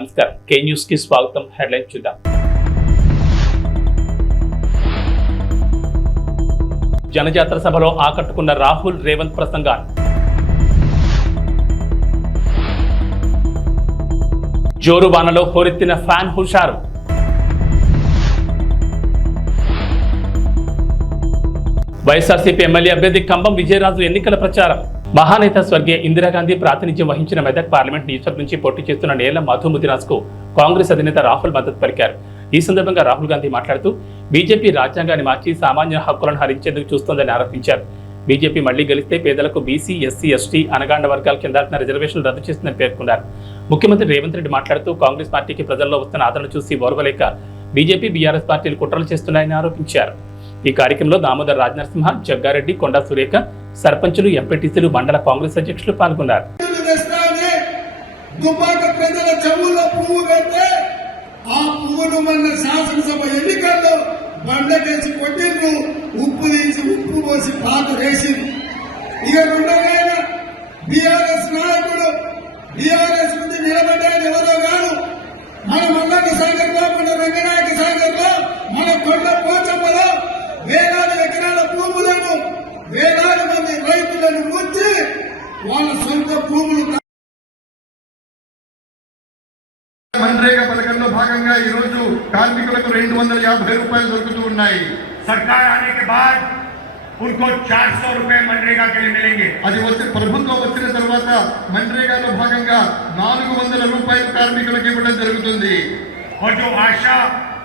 నమస్కారం, కే న్యూస్ కి స్వాగతం. హెడ్లైన్ చూద్దాం. జనజాతర సభలో ఆకట్టుకున్న రాహుల్ రేవంత్ ప్రసంగాలు. జోరు వానలో హోరెత్తిన ఫ్యాన్ హుషారు. వైఎస్ఆర్సీపీ ఎమ్మెల్యే అభ్యర్థి కంబం విజయరాజు ఎన్నికల ప్రచారం. మహానేత స్వర్గీయ ఇందిరాగాంధీ ప్రాతినిధ్యం వహించిన మెదక్ పార్లమెంట్ నియోజకవర్గం నుంచి పోటీ చేస్తున్న నేల మధుముదిరాజ్ కు కాంగ్రెస్ అధినేత రాహుల్ మద్దతు పలికారు. ఈ సందర్భంగా రాహుల్ గాంధీ మాట్లాడుతూ బీజేపీ రాజ్యాంగాన్ని మార్చి సామాన్య హక్కులను హరించేందుకు చూస్తోందని ఆరోపించారు. బీజేపీ మళ్లీ గెలిస్తే పేదలకు బీసీ, ఎస్సీ, ఎస్టీ, అనగాండ వర్గాల కింద రిజర్వేషన్లు రద్దు చేస్తుందని పేర్కొన్నారు. ముఖ్యమంత్రి రేవంత్ రెడ్డి మాట్లాడుతూ కాంగ్రెస్ పార్టీకి ప్రజల్లో వస్తున్న ఆదరణ చూసి ఓర్వలేక బీజేపీ, బీఆర్ఎస్ పార్టీలు కుట్రలు చేస్తున్నాయని ఆరోపించారు. ఈ కార్యక్రమంలో దామోదర్ రాజనరసింహ, జగ్గారెడ్డి, కొండా సురేఖ, సర్పంచులు, ఎంపీటీసీలు, మండల కాంగ్రెస్ అధ్యక్షులు పాల్గొన్నారు. శాసనసభ ఎన్నికల్లో బండకేసి కొట్టిండ్రు, ఉప్పు తీసి ఉప్పు పోసి పాత వేసింది. ఇక ఉండగానే బీఆర్ఎస్ నాయకుడు బీఆర్ఎస్ నుంచి నిలబడ్డాడు ఎవరో కాదు, మన మల్లన్న సాగర్లో, మన రంగనాయక సాగర్లో, మన కొండ పోచమ్మలో వేలాది ఎకరాల భూములను, వేలాది మంది రైతులను ముంచి వాళ్ళ సొంత భూములు. मनरेगा పథకంలో భాగంగా ఈ రోజు కార్మికులకు 250 రూపాయలు దొరుకుతూ ఉన్నాయి. सरकार आने के बाद उनको 400 रुपए मनरेगा के लिए मिलेंगे. అది వచ్చి ప్రభుత్వం వచ్చిన తర్వాత मनरेगाలో భాగంగా 400 రూపాయలు కార్మికులకు ఇవ్వడం జరుగుతుంది. और जो आशा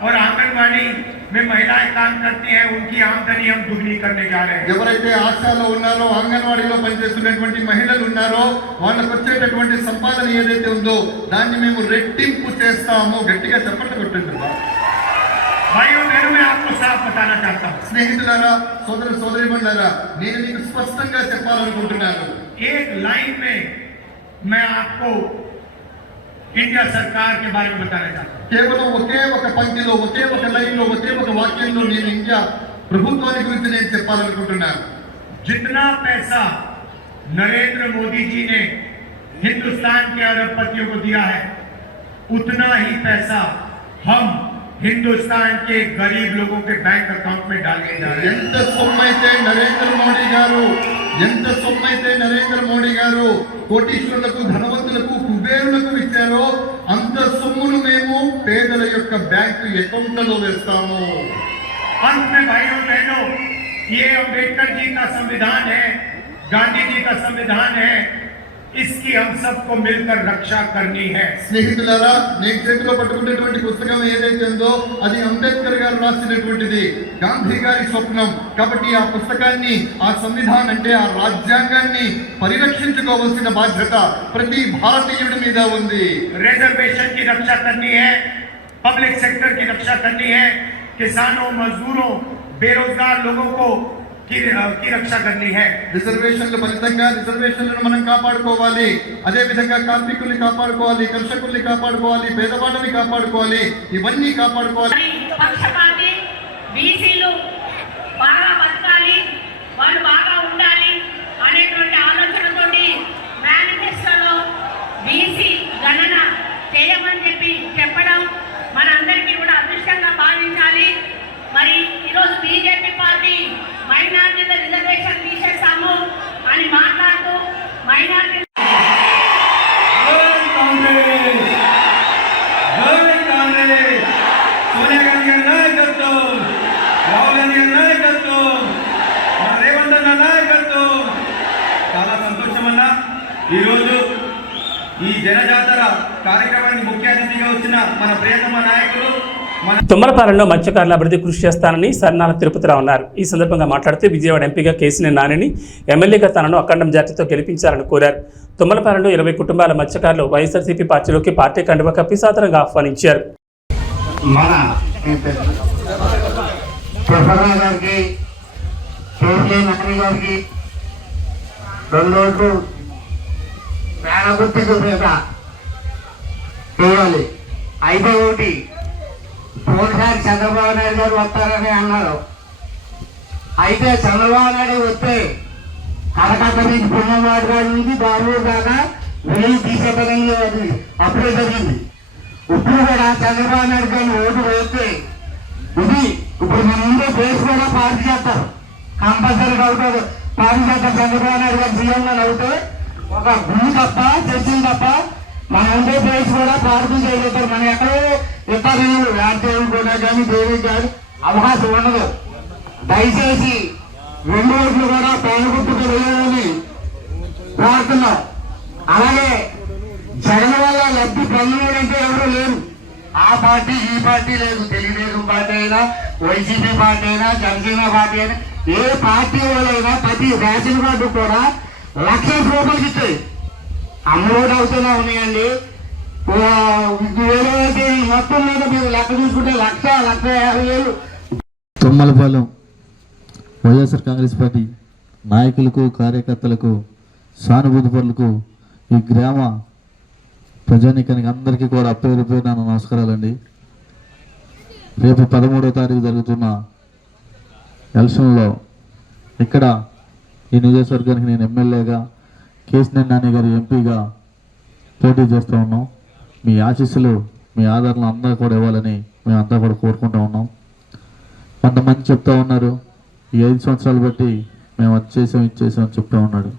और आंगनवाड़ी में महिलाएं काम करती हैं, उनकी आमदनी हम दुगनी करने जा रहे हैं. ఎవరైతే ఆశాలో ఉన్నారో, అంగన్వాడీలో పనిచేస్తున్నటువంటి మహిళలు ఉన్నారో వాళ్ళకు వచ్చేటటువంటి సంపాదన ఏదైతే ఉందో దాన్ని మేము రెట్టింపు చేస్తాము. గట్టిగా చప్పట్లు కొట్టండి. भाइयों बहनों, मैं आपको साफ बताना चाहता हूँ. స్నేహితులారా, సోదర సోదరీమణులారా, నేను మీకు స్పష్టంగా చెప్పాలనుకుంటున్నాను. एक लाइन में मैं आपको इंडिया सरकार के बारे में बताना चाहता हूँ. కేవలం ఒకే ఒక పంక్తిలో, ఒకే ఒక లైన్లో, ఒకే ఒక వాక్యంలో నేను ఇండియా ప్రభుత్వాన్ని గురించి నేను చెప్పాలనుకుంటున్నాను. जितना पैसा नरेंद्र मोदी जी ने हिंदुस्तान के अरबपतियों को दिया है, उतना ही पैसा हम हिंदुस्तान के गरीब लोगों के बैंक अकाउंट में डालने जा रहे हैं. ఎంత సొమ్మైతే నరేంద్ర మోడీ గారు కోటీశ్వరులకు, ధనవంతులకు, కుబేరులకు ఇచ్చారో అంత సొమ్మును మేము పేదల యొక్క బ్యాంకు అకౌంట్లలో వేస్తాము. अंत में भाइयों बहनों, ये अम्बेडकर जी का संविधान है, गांधी जी का संविधान है, इसकी हम सबको मिलकर रक्षा करनी है. స్నేహితులారా, నేను చేతిలో పట్టుకున్నటువంటి పుస్తకం ఏదైతే ఉందో అది అంబేద్కర్ గారు రాసినటువంటిది, గాంధీ గారి స్వప్నం. కాబట్టి ఆ పుస్తకాన్ని, ఆ సంవిధానం అంటే ఆ రాజ్యాంగాన్ని పరిరక్షించుకోవాల్సిన బాధ్యత ప్రతి భారతీయుడి మీద ఉంది. रिजर्वेशन की रक्षा करनी है, पब्लिक सेक्टर की रक्षा करनी है, किसानों, मजदूरों, बेरोजगार लोगों को की रक्षा करनी है. రిజర్వేషన్ల ఫలితంగా రిజర్వేషన్లను మనం కాపాడుకోవాలి. అదే విధంగా కార్మికుల్ని కాపాడుకోవాలి, కర్షకుల్ని కాపాడుకోవాలి, పేదవాళ్ళని కాపాడుకోవాలి, ఇవన్నీ కాపాడుకోవాలి. పక్షపాతి బీసీలు బాగా బతకాలి, వాళ్ళు బాగా ఉండాలి అనేటువంటి ఆలోచనతోటి మేనిఫెస్టోలో బీసీ గణన చేయమని చెప్పడం మనందరికీ కూడా అదృష్టంగా భావించాలి. మరి ఈరోజు బీజేపీ పార్టీ మైనార్టీల రిజర్వేషన్ తీసేస్తాము అని మాట్లాడుతూ మైనార్టీ సోనియా గాంధీ గారి నాయకత్వం, రాహుల్ గాంధీ గారి నాయకత్వం, రేవంత్ అన్న నాయకత్వం. చాలా సంతోషం అన్న. ఈరోజు ఈ జనజాతర కార్యక్రమానికి ముఖ్య అతిథిగా వచ్చిన మన ప్రియతమ నాయకులు తుమ్మలపాలెంలో మత్స్యకారుల అభివృద్ధి కృషి చేస్తానని సర్నాల తిరుపతిరావు అన్నారు. ఈ సందర్భంగా మాట్లాడుతూ విజయవాడ ఎంపీగా కేసీఆర్ నానిని, ఎమ్మెల్యేగా తనను అఖండ మెజార్టీతో గెలిపించాలని కోరారు. తుమ్మలపాలెంలో 20 కుటుంబాల మత్స్యకారులు వైఎస్ఆర్సీపీ పార్టీలోకి పార్టీ కండువా కప్పి సాదరంగా ఆహ్వానించారు. పోయినసారి చంద్రబాబు నాయుడు గారు వస్తారని అన్నారు. అయితే చంద్రబాబు నాయుడు వస్తే కలకత్త నుంచి పుణ్యవాడి గారి నుంచి బాబు దాకా వెయ్యి తీసేతనంగా అప్పుడే జరిగింది. ఇప్పుడు కూడా చంద్రబాబు నాయుడు గారిని ఓటు వేస్తే ఇది ఇప్పుడు మన ముందు కేసు కూడా పార్టీ చేస్తారు, కంపల్సరీగా అవుతారు. పార్టీ చేస్తారు. చంద్రబాబు నాయుడు గారు సీఎంగా అవుతే ఒక గుండు తప్ప చర్చలు తప్ప మన ఆంధ్రప్రదేశ్ కూడా పార్టీ చేయగలుగుతారు. మన ఎక్కడో ఇతరులు వ్యాఖ్యలు కూడా కానీ దేనికి కానీ అవకాశం ఉండదు. దయచేసి 2 ఓట్లు కూడా పాల్గొట్టుకు వేయాలని కోరుతున్నాం. అలాగే జగన్ వల్ల లబ్ధి పొందడంటే ఎవరు లేరు. ఆ పార్టీ ఈ పార్టీ లేదు. తెలుగుదేశం పార్టీ అయినా, వైసీపీ పార్టీ అయినా, జనసేన పార్టీ అయినా, ఏ పార్టీ వాళ్ళైనా ప్రతి రేషన్ కార్డు కూడా 1,00,000 రూపాయలకి ఇస్తాయి. అమౌంట్ అవుతూనే ఉన్నాయండి. మొత్తం మీద మీరు లెక్క చూసుకుంటే 1,50,000 తుమ్మలపాలెం వైఎస్ఆర్ కాంగ్రెస్ పార్టీ నాయకులకు, కార్యకర్తలకు, సానుభూతి పరులకు, ఈ గ్రామ ప్రజానీకానికి అందరికీ కూడా పేరు పేరు నా నమస్కారాలండి. రేపు 13వ తారీఖు జరుగుతున్న ఎలక్షన్లో ఇక్కడ ఈ నియోజకవర్గానికి నేను ఎమ్మెల్యేగా, కేశినేని నాని గారు ఎంపీగా పోటీ చేస్తూ ఉన్నాం. మీ ఆశీస్సులు, మీ ఆదరణ అందరూ కూడా ఇవ్వాలని మేమంతా కూడా కోరుకుంటూ ఉన్నాం. కొంతమంది చెప్తా ఉన్నారు, ఈ 5 సంవత్సరాలు బట్టి మేము అది చేసాం, ఇది చేసాం అని చెప్తా ఉన్నాడు.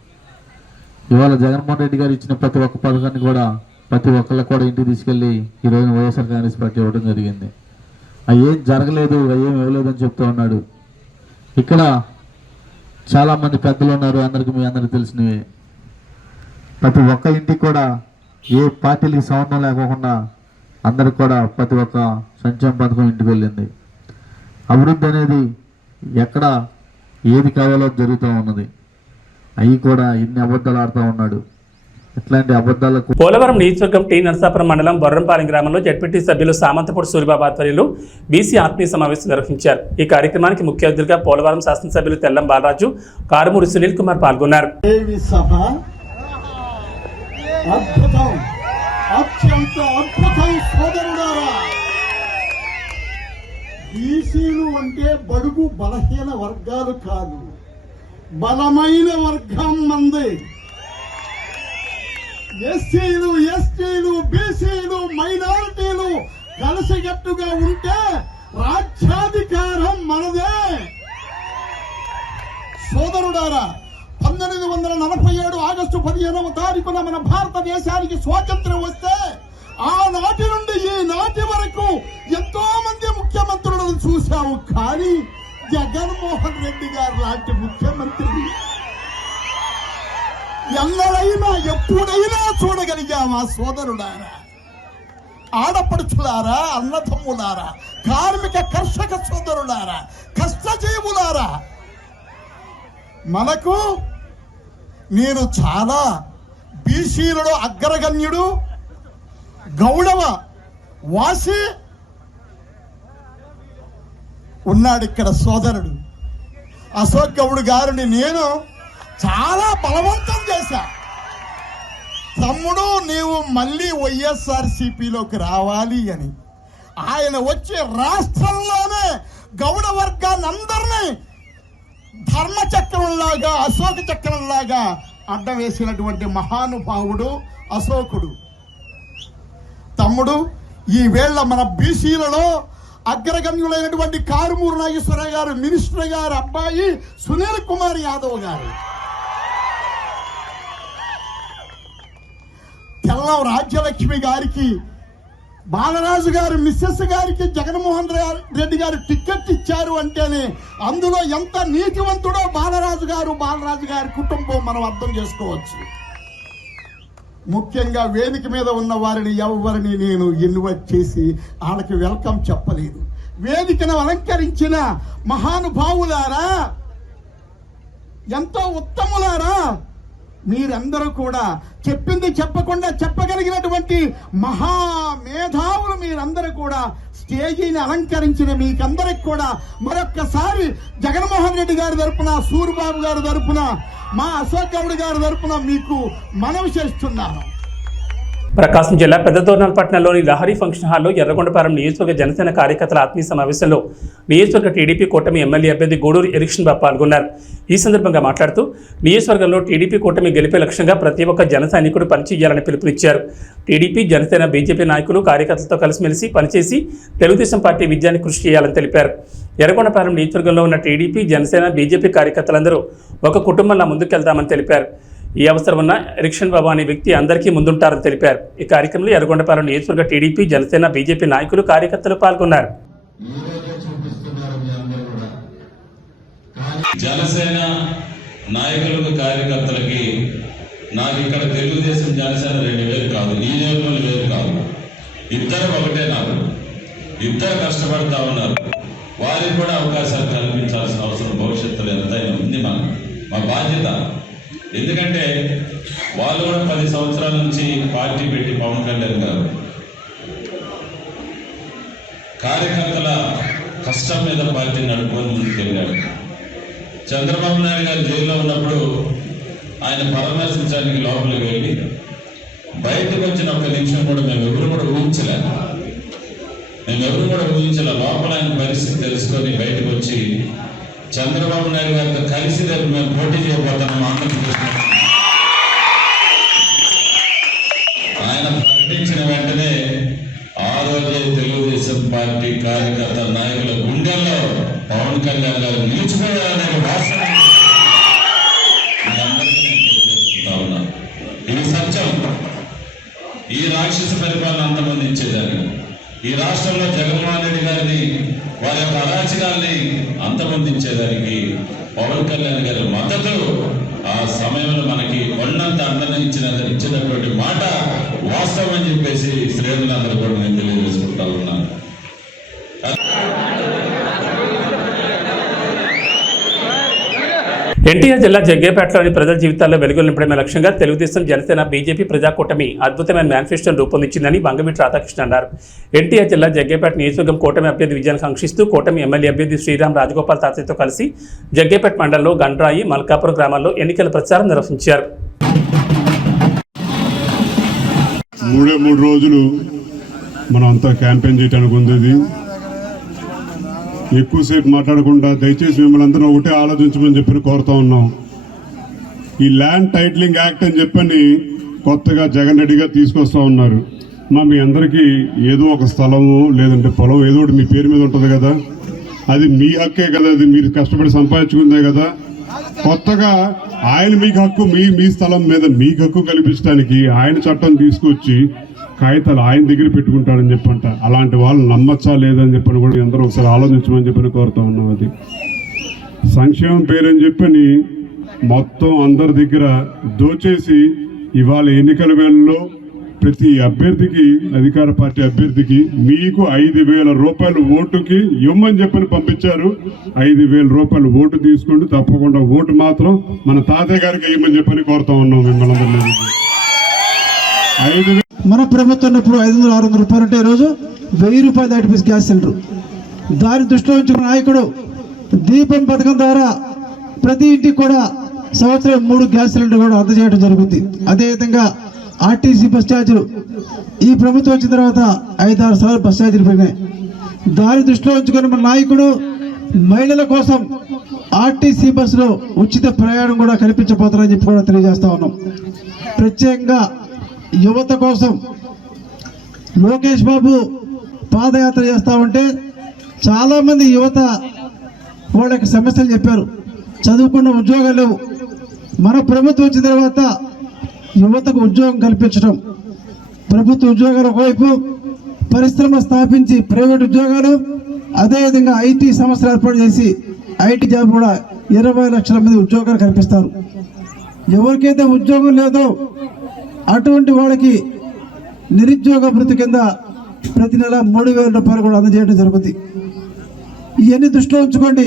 ఇవాళ జగన్మోహన్ రెడ్డి గారు ఇచ్చిన ప్రతి ఒక్క పథకాన్ని కూడా ప్రతి ఒక్కళ్ళకి కూడా ఇంటికి తీసుకెళ్ళి ఈరోజు వైఎస్ఆర్ కాంగ్రెస్ పార్టీ ఇవ్వడం జరిగింది. అవి ఏం జరగలేదు, అవి ఏం ఇవ్వలేదు అని చెప్తా ఉన్నాడు. ఇక్కడ చాలామంది పెద్దలు ఉన్నారు, మీ అందరికీ తెలిసినవి. ప్రతి ఒక్క ఇంటికి కూడా ఏ పార్టీలకి సంబంధం లేకోకుండా అందరికి కూడా ప్రతి ఒక్క సంక్షేమ పథకం ఇంటికి వెళ్ళింది. అభివృద్ధి అనేది ఎక్కడ ఏది కావాలో జరుగుతూ ఉన్నది. అవి కూడా ఇన్ని అబద్ధాలు ఆడుతూ ఉన్నాడు. ఇట్లాంటి అబద్ధాలకు పోలవరం నియోజకవర్గం టీ నరసాపురం మండలం బొర్రంపాలెం గ్రామంలో జడ్పీటీ సభ్యులు సామంతపూడి సూరిబాబు ఆధ్వర్యంలో బీసీ ఆత్మీయ సమావేశం నిర్వహించారు. ఈ కార్యక్రమానికి ముఖ్య అతిథిగా పోలవరం శాసనసభ్యులు తెల్లం బాలరాజు, కారుమూరి సునీల్ కుమార్ పాల్గొన్నారు. బీసీలు అంటే బడుగు బలహీన వర్గాలు కాదు, బలమైన వర్గం మంది. ఎస్సీలు, ఎస్టీలు, బీసీలు, మైనారిటీలు కలిసికట్టుగా ఉంటే రాజ్యాధికారం మనదే. సోదరుడారా, 1947 ఆగస్టు 15వ తారీఖున మన భారతదేశానికి స్వాతంత్ర్యం వస్తే ఆనాటి నుండి ఈనాటి వరకు ఎంతో మంది ముఖ్యమంత్రులను చూశాము. కానీ జగన్మోహన్ రెడ్డి గారు లాంటి ముఖ్యమంత్రి ఎన్నడైనా ఎప్పుడైనా చూడగలిగామా? సోదరుడారా, ఆడపడుచులారా, అన్నదమ్ములారా, కార్మిక కర్షక సోదరులారా, కష్టజీవులారా, మనకు నేను చాలా బీసీలలో అగ్రగణ్యుడు, గౌడవ వాసి ఉన్నాడు ఇక్కడ సోదరుడు అశోక్ గౌడ్ గారిని నేను చాలా బలవంతం చేశా. తమ్ముడు, నీవు మళ్ళీ వైఎస్ఆర్సీపీలోకి రావాలి అని. ఆయన వచ్చి రాష్ట్రంలోనే గౌడ వర్గాన్ని అందరినీ ధర్మచక్రంలాగా, అశోక చక్రంలాగా అడ్డం వేసినటువంటి మహానుభావుడు అశోకుడు. తమ్ముడు, ఈ వేళ మన బీసీలలో అగ్రగణ్యులైనటువంటి కారుమూరి నాగేశ్వరరావు గారు, మినిస్టర్ గారు అబ్బాయి సునీల్ కుమార్ యాదవ్ గారు, తెల్లం రాజ్యలక్ష్మి గారికి, బాలరాజు గారు మిస్సెస్ గారికి జగన్మోహన్ రెడ్డి గారు టికెట్ ఇచ్చారు అంటేనే అందులో ఎంత నీతివంతుడో బాలరాజు గారి కుటుంబం మనం అర్థం చేసుకోవచ్చు. ముఖ్యంగా వేదిక మీద ఉన్న వారిని ఎవరిని నేను ఇన్వైట్ చేసి వాళ్ళకి వెల్కమ్ చెప్పలేదు. వేదికను అలంకరించిన మహానుభావులారా, ఎంతో ఉత్తములారా, మీరందరూ కూడా చెప్పింది చెప్పకుండా చెప్పగలిగినటువంటి మహామేధావులు మీరందరూ కూడా స్టేజీని అలంకరించిన మీకందరికి కూడా మరొక్కసారి జగన్మోహన్ రెడ్డి గారి తరపున, సూరిబాబు గారి తరపున, మా అశోక్ గౌడ్ గారి తరపున మీకు మనవి చేస్తున్నాను. ప్రకాశం జిల్లా పెద్దదోర్నాలపట్నంలోని లహరి ఫంక్షన్ హాల్లో ఎర్రగొండపాలెం నియోజకవర్గ జనసేన కార్యకర్తల ఆత్మీయ సమావేశంలో నియోజకవర్గ టీడీపీ కూటమి ఎమ్మెల్యే అభ్యర్థి గూడూరు ఎరిక్షన్ బాబు పాల్గొన్నారు. ఈ సందర్భంగా మాట్లాడుతూ నియోజకవర్గంలో టీడీపీ కూటమి గెలిపే లక్ష్యంగా ప్రతి ఒక్క జన సైనికుడు పనిచేయాలని పిలుపునిచ్చారు. టీడీపీ, జనసేన, బీజేపీ నాయకులు కార్యకర్తలతో కలిసిమెలిసి పనిచేసి తెలుగుదేశం పార్టీ విజయానికి కృషి చేయాలని తెలిపారు. ఎర్రగొండపాలెం నియోజకవర్గంలో ఉన్న టీడీపీ, జనసేన, బీజేపీ కార్యకర్తలందరూ ఒక కుటుంబంలా ముందుకెళ్తామని తెలిపారు. ఈ అవసరం ఉన్న ఎరిక్షన్ బాబు అనే వ్యక్తి అందరికీ ముందుంటారని తెలిపారు. ఈ కార్యక్రమంలో ఎర్రగొండపాలెం నియోజకవర్గ టీడీపీ, జనసేన, బీజేపీ నాయకులు, కార్యకర్తలు పాల్గొన్నారు. జనసేన నాయకులకు, కార్యకర్తలకి నాకు ఇక్కడ తెలుగుదేశం, జనసేన రెండు వేరు కాదు, ఈ నియోజకవర్గం వేరు కాదు, ఇద్దరు ఒకటే. నాకు ఇద్దరు కష్టపడతా ఉన్నారు. వారికి కూడా అవకాశాలు కల్పించాల్సిన అవసరం భవిష్యత్తులో ఎంతైనా ఉంది. మా బాధ్యత. ఎందుకంటే వాళ్ళు కూడా 10 సంవత్సరాల నుంచి పార్టీ పెట్టి పవన్ కళ్యాణ్ గారు కార్యకర్తల కష్టం మీద పార్టీ నడుపుకొని ముందుకెళ్ళాడు. చంద్రబాబు నాయుడు గారు జైల్లో ఉన్నప్పుడు ఆయన పరామర్శించడానికి లోపలికి వెళ్ళి బయటకు వచ్చిన ఒక్క నిమిషం కూడా మేమెవరు కూడా ఊహించలే. లోపల ఆయన పరిస్థితి తెలుసుకొని బయటకు వచ్చి చంద్రబాబు నాయుడు గారితో కలిసి రేపు మేము పోటీ చేయబోతున్నాము ఆంధ్రప్రదేశ్. ఆయన ప్రకటించిన వెంటనే ఆ రోజే తెలుగుదేశం పార్టీ కార్యకర్త నాయకుల గుండెల్లో పవన్ కళ్యాణ్ గారు నిలిచిపోయారనే వాస్తవం ఇది సత్యం. ఈ రాక్షస పరిపాలన అంతమంది ఇచ్చేదాన్ని, ఈ రాష్ట్రంలో జగన్మోహన్ రెడ్డి గారిని, వారి యొక్క అరాచకాల్ని అంతమొందించేదానికి పవన్ కళ్యాణ్ గారి మద్దతు ఆ సమయంలో మనకి కొండంత అండన ఇచ్చినటువంటి మాట వాస్తవం అని చెప్పేసి శ్రేణులందరూ కూడా నేను తెలియజేసుకుంటా ఉన్నాను. ఎన్టీఆర్ జిల్లా జగ్గేపేటలోని ప్రజల జీవితాల్లో వెలుగులు నింపడమే లక్ష్యంగా తెలుగుదేశం, జనసేన, బీజేపీ ప్రజాకూటమి అద్భుతమైన మేనిఫెస్టోను రూపొందించిందని వంగవీటి రాధాకృష్ణ అన్నారు. ఎన్టీఆర్ జిల్లా జగ్గేపేట నియోజకవర్గం కూటమి అభ్యర్థి విజయాన్ని కాంక్షిస్తూ కూటమి ఎమ్మెల్యే అభ్యర్థి శ్రీరామ్ రాజగోపాల్ తాతయ్యతో కలిసి జగ్గేపేట మండలంలో గండ్రాయి, మల్కాపురం గ్రామాల్లో ఎన్నికల ప్రచారం నిర్వహించారు. 3 రోజులు మనం అంతా క్యాంపెయిన్ చేయడానికి ఉంది. ఎక్కువసేపు మాట్లాడకుండా దయచేసి మిమ్మల్ని అందరూ ఒకటే ఆలోచించమని చెప్పి కోరుతా ఉన్నాం. ఈ ల్యాండ్ టైటిలింగ్ యాక్ట్ అని చెప్పని కొత్తగా జగన్ రెడ్డి గారు తీసుకొస్తా ఉన్నారు. మీ అందరికీ ఏదో ఒక స్థలము లేదంటే పొలం ఏదో ఒకటి మీ పేరు మీద ఉంటుంది కదా, అది మీ హక్కే కదా, అది మీరు కష్టపడి సంపాదించుకుందే కదా. కొత్తగా ఆయన మీకు హక్కు, మీ స్థలం మీద మీకు హక్కు కల్పించడానికి ఆయన చట్టం తీసుకొచ్చి కాగితాలు ఆయన దగ్గర పెట్టుకుంటాడని చెప్పంట. అలాంటి వాళ్ళు నమ్మచ్చా లేదని చెప్పని కూడా అందరూ ఒకసారి ఆలోచించమని చెప్పని కోరుతా ఉన్నాం. అది సంక్షేమం పేరని చెప్పని మొత్తం అందరి దగ్గర దోచేసి ఇవాళ ఎన్నికల వేళల్లో ప్రతి అభ్యర్థికి, అధికార పార్టీ అభ్యర్థికి మీకు 5,000 రూపాయలు ఓటుకి ఇవ్వమని చెప్పని పంపించారు. 5,000 రూపాయలు ఓటు తీసుకుంటూ తప్పకుండా ఓటు మాత్రం మన తాతయ్య గారికి ఇవ్వమని చెప్పని కోరుతా ఉన్నాం మిమ్మల్ని అందరినీ. మన ప్రభుత్వం ఉన్నప్పుడు 500-600 రూపాయలు ఉంటే ఈరోజు 1000 రూపాయలు దాటిపోయి గ్యాస్ సిలిండర్. దాని దృష్టిలో ఉంచుకున్న నాయకుడు దీపం పథకం ద్వారా ప్రతి ఇంటికి కూడా సంవత్సరం 3 గ్యాస్ సిలిండర్ కూడా అందజేయడం జరుగుతుంది. అదేవిధంగా ఆర్టీసీ బస్ ఛార్జీలు ఈ ప్రభుత్వం వచ్చిన తర్వాత 5-6 సార్లు బస్ ఛార్జీలు పెరిగినాయి. దాని దృష్టిలో ఉంచుకుని మన నాయకుడు మహిళల కోసం ఆర్టీసీ బస్సులో ఉచిత ప్రయాణం కూడా కల్పించబోతున్నారని చెప్పి కూడా తెలియజేస్తా ఉన్నాం. ప్రత్యేకంగా యువత కోసం లోకేష్ బాబు పాదయాత్ర చేస్తూ ఉంటే చాలామంది యువత వాళ్ళకి సమస్యలు చెప్పారు. చదువుకున్న ఉద్యోగాలు లేవు. మన ప్రభుత్వం వచ్చిన తర్వాత యువతకు ఉద్యోగం కల్పించడం, ప్రభుత్వ ఉద్యోగాలు ఒకవైపు, పరిశ్రమ స్థాపించి ప్రైవేట్ ఉద్యోగాలు, అదేవిధంగా ఐటీ సంస్థలు ఏర్పాటు చేసి ఐటీ జాబ్ కూడా 20 లక్షల మంది ఉద్యోగాలు కల్పిస్తారు. ఎవరికైతే ఉద్యోగం లేదో అటువంటి వాళ్ళకి నిరుద్యోగ భృతి కింద ప్రతి నెల 3,000 రూపాయలు కూడా అందజేయడం జరుగుతుంది. ఇవన్నీ దృష్టిలో ఉంచుకోండి.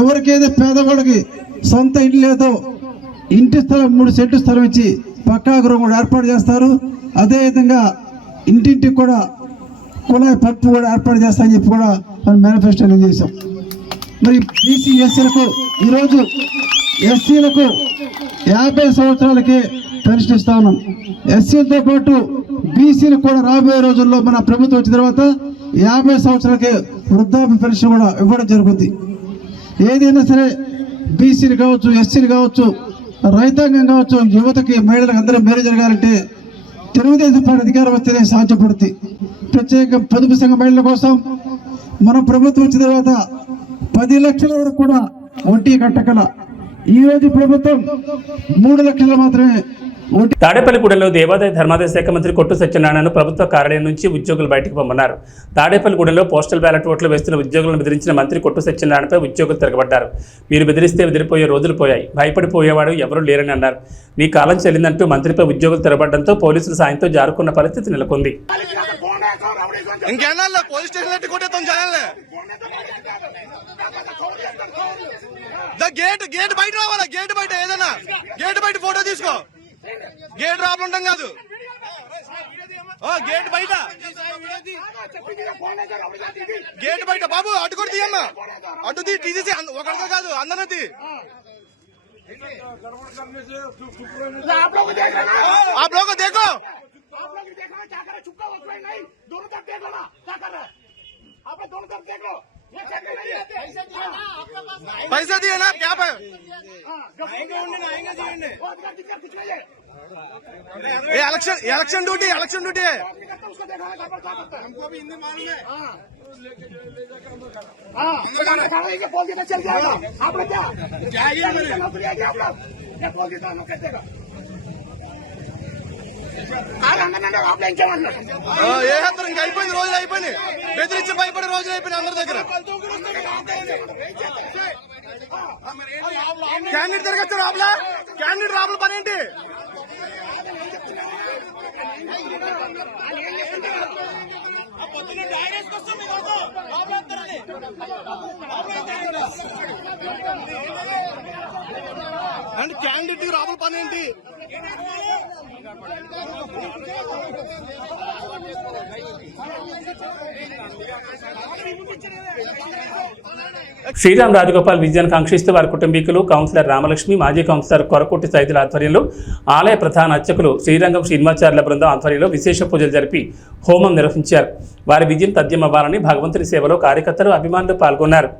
ఎవరికైతే పేదవాళ్ళకి సొంత ఇల్లు లేదో ఇంటి స్థలం 3 సెంట్లు స్థలం ఇచ్చి పక్కా గృహం కూడా ఏర్పాటు చేస్తారు. అదేవిధంగా ఇంటింటికి కూడా కుళాయి పైపు కూడా ఏర్పాటు చేస్తామని చెప్పి కూడా మనం మేనిఫెస్టోలో చేసాం. మరి బీసీ ఎస్సీలకు ఈరోజు ఎస్సీలకు 50 సంవత్సరాలకే పెన్షన్ ఇస్తా ఉన్నాం. ఎస్సీలతో పాటు బీసీలు కూడా రాబోయే రోజుల్లో మన ప్రభుత్వం వచ్చిన తర్వాత 50 సంవత్సరాలకే వృద్ధాప్య పెన్షన్ కూడా ఇవ్వడం జరుగుతుంది. ఏదైనా సరే బీసీలు కావచ్చు, ఎస్సీలు కావచ్చు, రైతాంగం కావచ్చు, యువతకి, మహిళలకు అందరూ మేలు జరగాలంటే తెలుగుదేశం పార్టీ అధికారం వస్తేనే సాధ్యపడుతుంది. ప్రత్యేక పొదుపు సంఘ మహిళల కోసం మన ప్రభుత్వం వచ్చిన తర్వాత 10 లక్షల వరకు కూడా వడ్డీ కట్టగల ఈ రోజు ప్రభుత్వం 3 లక్షలు మాత్రమే వడ్డీ. తాడేపల్లిగూడెంలో దేవాదాయ ధర్మాదాయ శాఖ మంత్రి కొట్టు సత్యనారాయణను ప్రభుత్వ కార్యాలయం నుంచి ఉద్యోగులు బయటకు పంపన్నారు. తాడేపల్లిగూడెంలో పోస్టల్ బ్యాలెట్ ఓట్లు వేస్తున్న ఉద్యోగులను బెదిరించిన మంత్రి కొట్టు సత్యనారాయణపై ఉద్యోగులు తిరగబడ్డారు. మీరు బెదిరిస్తే బెదిరిపోయే రోజులు పోయాయి, భయపడిపోయేవాడు ఎవరూ లేరని అన్నారు. మీ కాలం చెల్లిందంటూ మంత్రిపై ఉద్యోగులు తిరగబడడంతో పోలీసుల సాయంతో జారుకున్న పరిస్థితి నెలకొంది. గేట్ బయట రావాలా, గేట్ బయట ఏదైనా గేట్ బయట ఫోటో తీసుకో, గేట్ రాబడి ఉంటాం కాదు, గేట్ బయట, గేట్ బయట బాబు అటు కూడా తీయమ్మా, అటు తీసేసి ఒకరితో కాదు అందరినీ आप लोग देखो पैसा दिए ना क्या पे इलेक्शन ड्यूटी है, हमको भी हिंदी मालूम है। అయిపోయింది రోజులు అయిపోయినాయి, బెదిరించి భయపడే రోజులు అయిపోయినాయి అందరి దగ్గర. క్యాండిడేట్ తిరగచ్చారు ఆపలా, క్యాండిడేట్ రాబుల పని ఏంటి? అండ్ క్యాండిడేట్ రాబుల పని ఏంటి? శ్రీరామ్ రాజగోపాల్ విజయాన్ని కాంక్షిస్తూ వారి కుటుంబీకులు, కౌన్సిలర్ రామలక్ష్మి, మాజీ కౌన్సిలర్ కొరకోటి సైదుల ఆధ్వర్యంలో ఆలయ ప్రధాన అర్చకులు శ్రీరంగం శ్రీనివాచార్యుల బృందం ఆధ్వర్యంలో విశేష పూజలు జరిపి హోమం నిర్వహించారు. వారి విజయం తథ్యమవ్వాలని భగవంతుని సేవలో కార్యకర్తలు, అభిమానులు పాల్గొన్నారు.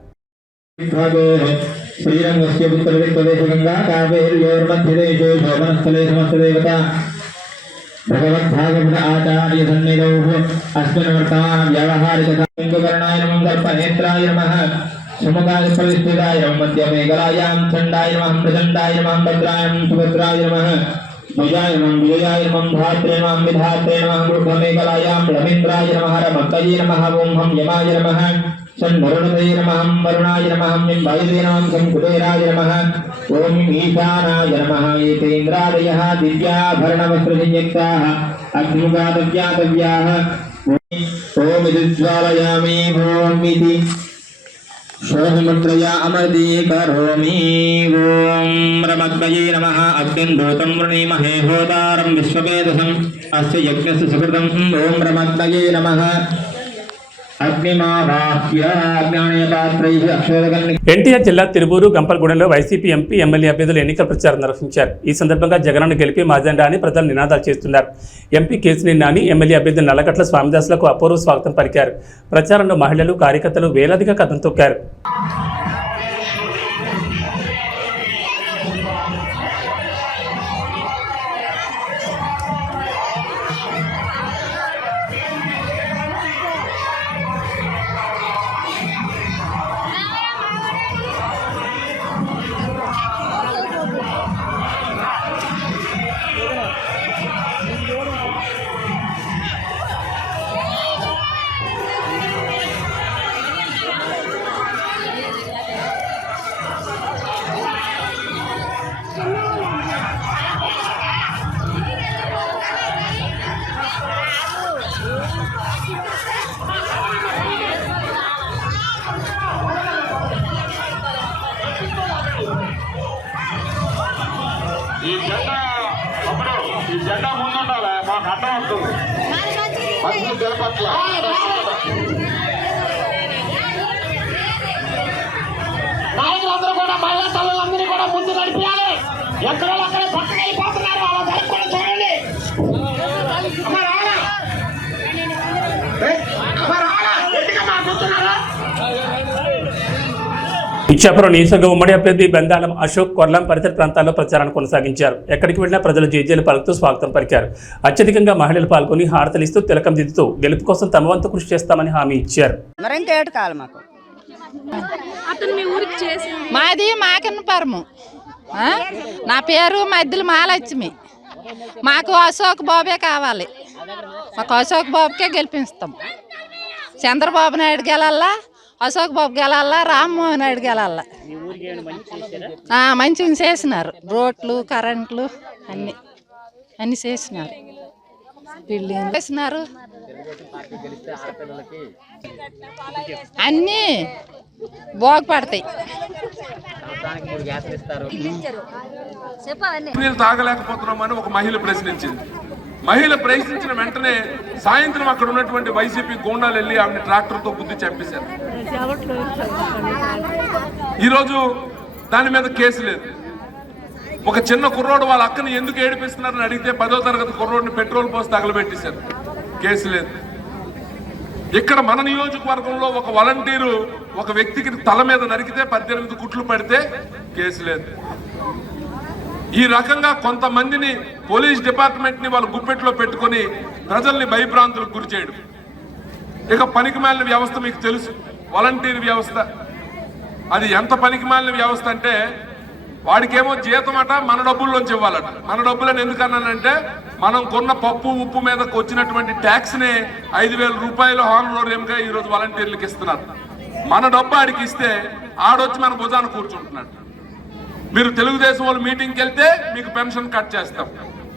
भगवद्भागवत आचार्य सन्निधौ अस्मिन् वर्तमान व्यावहारिक कर्णाय नमः, सर्पनेत्राय नमः, समुदाय परिस्थिताय नमः, मध्यमेघलायां चण्डाय नमः, प्रचण्डाय नमः, भद्राय नमः, सुभद्राय नमः, भुजाय नमः, विजयाय नमः, धात्रे नमः, विधात्रे नमः, वृद्धमेघलायां रवीन्द्राय नमः, रमतये नमः, ओं हम यमाय नमः, शन्वरुणतये नमः, वरुणाय नमः, वायुवे नमः, शङ्कुटेराय नमः, ओं ईशानाय नमः। एतेन्द्रादयः दिव्याभरणवस्त्रसंयुक्ताः अग्निमुखादव्यातव्याः। ओं विद्ज्वालयामि ओं इति शोभमुद्रया अमृते करोमि। ओं रमद्वये नमः। अग्निं दूतं वृणीमहे होतारं विश्ववेदसम् अस्य यज्ञस्य सुकृतं। ओं रमद्वये नमः। ఎన్టీఆర్ జిల్లా తిరువూరు, గంపలగూడెంలో వైసీపీ ఎంపీ, ఎమ్మెల్యే అభ్యర్థులు ఎన్నికల ప్రచారం నిర్వహించారు. ఈ సందర్భంగా జగన్ను గెలిపి మాజెండా అని ప్రజలు నినాదాలు చేస్తున్నారు. ఎంపీ కేశినేని నాని, ఎమ్మెల్యే అభ్యర్థులు నల్లగట్ల స్వామిదాసులకు అపూర్వ స్వాగతం పలికారు. ప్రచారంలో మహిళలు, కార్యకర్తలు వేలాదిగా కథం తొక్కారు. ఈ జెండా ముందుండాలి, మాకు అడ్డం వస్తుంది. పశ్చిమ తిరుపతి నాయకులందరూ కూడా మహిళా తల్లులందరినీ కూడా ముందు నడిపించాలి. ఎక్కడో అక్కడ పక్కన వెళ్ళిపోతున్నారు, వాళ్ళ కూడా చూడండి. ఇచ్చాపురం నియోజకవర్గ ఉమ్మడి అభ్యర్థి బెందాలం అశోక్ కొర్లం పరిసర ప్రాంతాల్లో ప్రచారాన్ని కొనసాగించారు. ఎక్కడికి వెళ్లినా ప్రజలు జేజేలు పలుకుతూ స్వాగతం పలికారు. అత్యధికంగా మహిళలు పాల్గొని హారతలిస్తూ తిలకం దిద్దుతూ గెలుపు కోసం తమ వంతు కృషి చేస్తామని హామీ ఇచ్చారు. మాది మాకన్నపురము. నా పేరు మధ్యలో మహాలక్ష్మి. మాకు అశోక్ బాబే కావాలి. మాకు అశోక్ బాబుకే గెలిపిస్తాం. చంద్రబాబు నాయుడు గెలల్లా, అశోక్ బాబు గెలల్లా, రామ్మోహన్ నాయుడు గెలల్లా. మంచిగా చేసినారు. రోడ్లు, కరెంట్లు అన్నీ చేసినారు. బిల్డింగ్ చేసినారు. అన్నీ బాగుపడతాయి. నీళ్ళు తాగలేకపోతున్నామని ఒక మహిళ ప్రశ్నించింది. మహిళ ప్రశ్నించిన వెంటనే సాయంత్రం అక్కడ ఉన్నటువంటి వైసీపీ గూండాలు వెళ్ళి ఆమెను ట్రాక్టర్తో గుద్ది చంపేశారు. ఈరోజు దాని మీద కేసు లేదు. ఒక చిన్న కుర్రోడు వాళ్ళ అక్కని ఎందుకు ఏడిపిస్తున్నారని అడిగితే 10వ తరగతి కుర్రోడిని పెట్రోల్ పోసి తగలబెట్టేశారు. కేసు లేదు. ఇక్కడ మన నియోజకవర్గంలో ఒక వాలంటీరు ఒక వ్యక్తికి తల మీద నరికితే 18 కుట్లు పడితే కేసు లేదు. ఈ రకంగా కొంతమందిని పోలీస్ డిపార్ట్మెంట్ ని వాళ్ళు గుప్పెట్లో పెట్టుకుని ప్రజల్ని భయభ్రాంతులకు గురి చేయడం. ఇక పనికిమాలిన వ్యవస్థ మీకు తెలుసు, వాలంటీర్ వ్యవస్థ. అది ఎంత పనికిమాలిన వ్యవస్థ అంటే వాడికేమో జీతం అట మన డబ్బుల్లోంచి ఇవ్వాలట. మన డబ్బులని ఎందుకన్నానంటే మనం కొన్న పప్పు ఉప్పు మీదకి వచ్చినటువంటి ట్యాక్స్ ని 5,000 రూపాయలు హానరోరియంగా ఈరోజు వాలంటీర్లకు ఇస్తున్నారు. మన డబ్బు ఆడికి ఇస్తే ఆడొచ్చి మన భుజాన కూర్చుంటున్నాడు. మీరు తెలుగుదేశం వాళ్ళు మీటింగ్కి వెళ్తే మీకు పెన్షన్ కట్ చేస్తాం,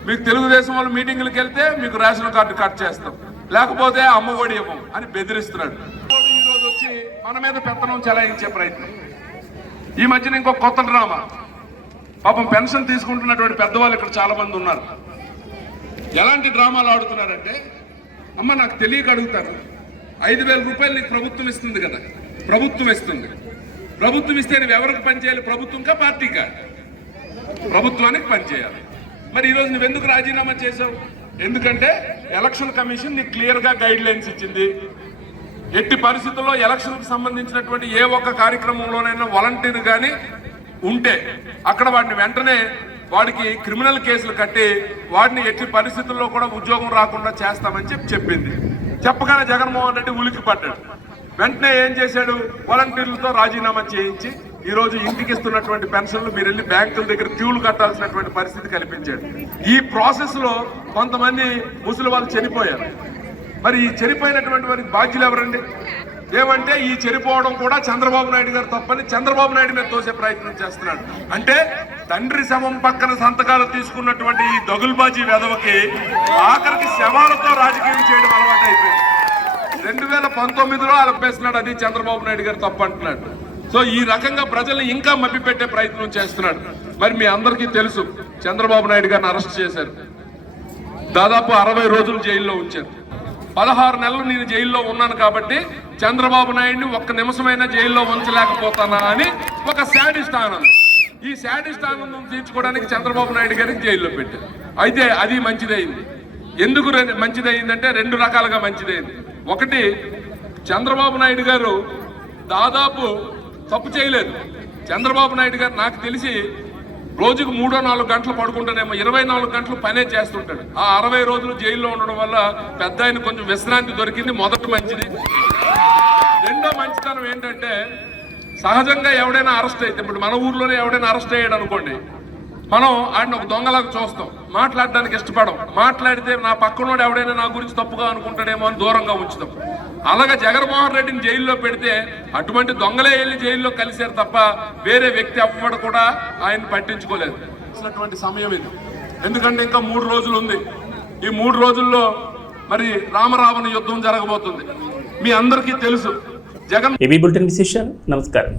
మీకు తెలుగుదేశం వాళ్ళు మీటింగ్లకు వెళ్తే మీకు రేషన్ కార్డు కట్ చేస్తాం, లేకపోతే అమ్మఒడి ఇవ్వం అని బెదిరిస్తున్నాడు. ఈరోజు వచ్చి మన మీద పెత్తనం చెలాయించే ప్రయత్నం. ఈ మధ్యన ఇంకో కొత్త డ్రామా. పాపం పెన్షన్ తీసుకుంటున్నటువంటి పెద్దవాళ్ళు ఇక్కడ చాలా మంది ఉన్నారు. ఎలాంటి డ్రామాలు ఆడుతున్నారంటే, అమ్మ నాకు తెలియక అడుగుతాను, 5,000 రూపాయలు నీకు ప్రభుత్వం ఇస్తుంది కదా, ప్రభుత్వం ఇస్తుంది. ప్రభుత్వం ఇస్తే నువ్వు ఎవరికి పనిచేయాలి? ప్రభుత్వంకా పార్టీకా? ప్రభుత్వానికి పనిచేయాలి. మరి ఈరోజు నువ్వెందుకు రాజీనామా చేసావు? ఎందుకంటే ఎలక్షన్ కమిషన్ నీకు క్లియర్గా గైడ్ లైన్స్ ఇచ్చింది. ఎట్టి పరిస్థితుల్లో ఎలక్షన్కి సంబంధించినటువంటి ఏ ఒక్క కార్యక్రమంలోనైనా వాలంటీర్ కానీ ఉంటే అక్కడ వాడిని వెంటనే వాడికి క్రిమినల్ కేసులు కట్టి వాడిని ఎట్టి పరిస్థితుల్లో కూడా ఉద్యోగం రాకుండా చేస్తామని చెప్పింది. చెప్పగానే జగన్మోహన్ రెడ్డి ఉలికి పడ్డాడు. వెంటనే ఏం చేశాడు? వాలంటీర్లతో రాజీనామా చేయించి ఈరోజు ఇంటికి ఇస్తున్నటువంటి పెన్షన్లు మీరు వెళ్ళి బ్యాంకుల దగ్గర క్యూలు కట్టాల్సినటువంటి పరిస్థితి కల్పించాడు. ఈ ప్రాసెస్ లో కొంతమంది ముసలి వాళ్ళు చనిపోయారు. మరి ఈ చనిపోయినటువంటి వారికి బాధ్యులు ఎవరండి? ఏమంటే ఈ చనిపోవడం కూడా చంద్రబాబు నాయుడు గారు తప్పని చంద్రబాబు నాయుడు మీద తోసే ప్రయత్నం చేస్తున్నాడు. అంటే తండ్రి శవం పక్కన సంతకాలు తీసుకున్నటువంటి ఈ దగుల్బాజీ వెధవకి ఆఖరికి శవాలతో రాజకీయం చేయడం అలవాటు అయిపోయింది. 2019లో అలపేస్తున్నాడు, అది చంద్రబాబు నాయుడు గారు తప్పు అంటున్నాడు. సో ఈ రకంగా ప్రజల్ని ఇంకా మభ్యపెట్టే ప్రయత్నం చేస్తున్నాడు. మరి మీ అందరికీ తెలుసు, చంద్రబాబు నాయుడు గారిని అరెస్ట్ చేశారు. దాదాపు 60 రోజులు జైల్లో ఉంచారు. 16 నెలలు నేను జైల్లో ఉన్నాను కాబట్టి చంద్రబాబు నాయుడిని ఒక్క నిమిషమైనా జైల్లో ఉంచలేకపోతానా అని ఒక శాడిస్ట్ ఆనందం. ఈ శాడిస్ట్ ఆనందం తీర్చుకోవడానికి చంద్రబాబు నాయుడు గారికి జైల్లో పెట్టారు. అయితే అది మంచిదైంది. ఎందుకు మంచిదైందంటే 2 రకాలుగా మంచిదైంది. ఒకటి, చంద్రబాబు నాయుడు గారు దాదాపు తప్పు చేయలేదు. చంద్రబాబు నాయుడు గారు నాకు తెలిసి రోజుకు 3-4 గంటలు పడుకుంటానేమో, 24 గంటలు పనే చేస్తుంటాడు. ఆ 60 రోజులు జైల్లో ఉండడం వల్ల పెద్ద ఆయన కొంచెం విశ్రాంతి దొరికింది. మొదటి మంచిది. రెండో మంచితనం ఏంటంటే, సహజంగా ఎవడైనా అరెస్ట్ అయితే, ఇప్పుడు మన ఊర్లోనే ఎవడైనా అరెస్ట్ అయ్యాడు అనుకోండి, మనం ఆయన ఒక దొంగలాగా చూస్తాం, మాట్లాడడానికి ఇష్టపడం. మాట్లాడితే నా పక్కనోడు ఎవడైనా నా గురించి తప్పుగా అనుకుంటాడేమో అని దూరంగా ఉంచుతాం. అలాగే జగన్మోహన్ రెడ్డిని జైల్లో పెడితే అటువంటి దొంగలే వెళ్ళి జైల్లో కలిశారు తప్ప వేరే వ్యక్తి ఎవ్వడు కూడా ఆయన పట్టించుకోలేదు. సమయం ఇది. ఎందుకంటే ఇంకా 3 రోజులు ఉంది. ఈ 3 రోజుల్లో మరి రామరావణ యుద్ధం జరగబోతుంది. మీ అందరికీ తెలుసు. జగన్ ఏబీ బులెటిన్ విశేషాలు. నమస్కారం.